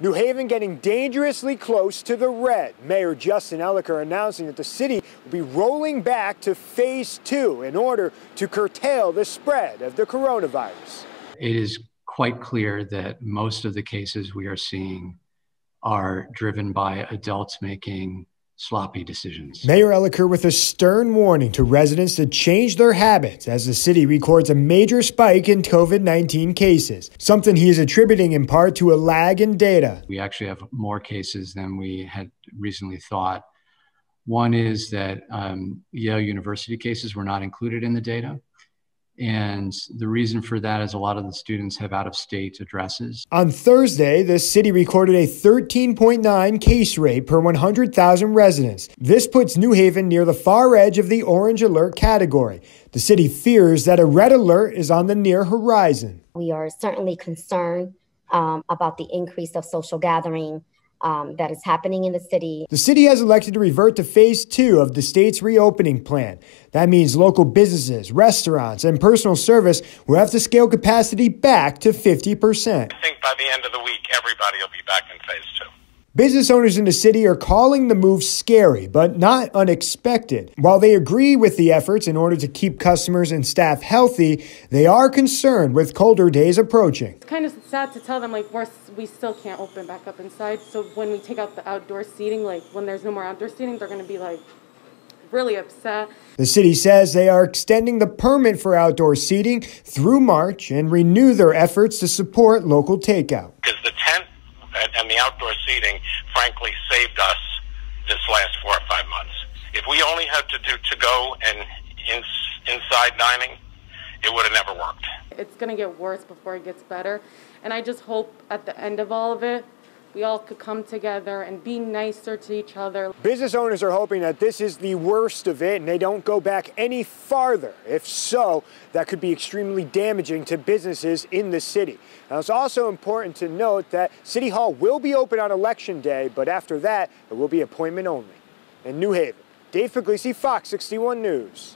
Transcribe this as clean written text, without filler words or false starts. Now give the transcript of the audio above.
New Haven getting dangerously close to the red. Mayor Justin Elicker announcing that the city will be rolling back to phase 2 in order to curtail the spread of the coronavirus. It is quite clear that most of the cases we are seeing are driven by adults making sloppy decisions. Mayor Elicker with a stern warning to residents to change their habits as the city records a major spike in COVID-19 cases, something he is attributing in part to a lag in data. We actually have more cases than we had recently thought. One is that Yale University cases were not included in the data. And the reason for that is a lot of the students have out-of-state addresses. On Thursday, the city recorded a 13.9 case rate per 100,000 residents. This puts New Haven near the far edge of the orange alert category. The city fears that a red alert is on the near horizon. We are certainly concerned about the increase of social gathering that is happening in the city. The city has elected to revert to phase 2 of the state's reopening plan. That means local businesses, restaurants, and personal service will have to scale capacity back to 50%. I think by the end of the week, everybody will be back in phase 2. Business owners in the city are calling the move scary, but not unexpected. While they agree with the efforts in order to keep customers and staff healthy, they are concerned with colder days approaching. It's kind of sad to tell them, like, we still can't open back up inside. So when we take out the outdoor seating, like when there's no more outdoor seating, they're going to be like really upset. The city says they are extending the permit for outdoor seating through March and renew their efforts to support local takeout. Because the tent and the outdoor seating, frankly, saved us this last 4 or 5 months. If we only had to do to-go and inside dining, it would have never worked. It's going to get worse before it gets better. And I just hope at the end of all of it, we all could come together and be nicer to each other. Business owners are hoping that this is the worst of it and they don't go back any farther. If so, that could be extremely damaging to businesses in the city. Now, it's also important to note that City Hall will be open on Election Day, but after that, it will be appointment only. In New Haven, Dave Puglisi, Fox 61 News.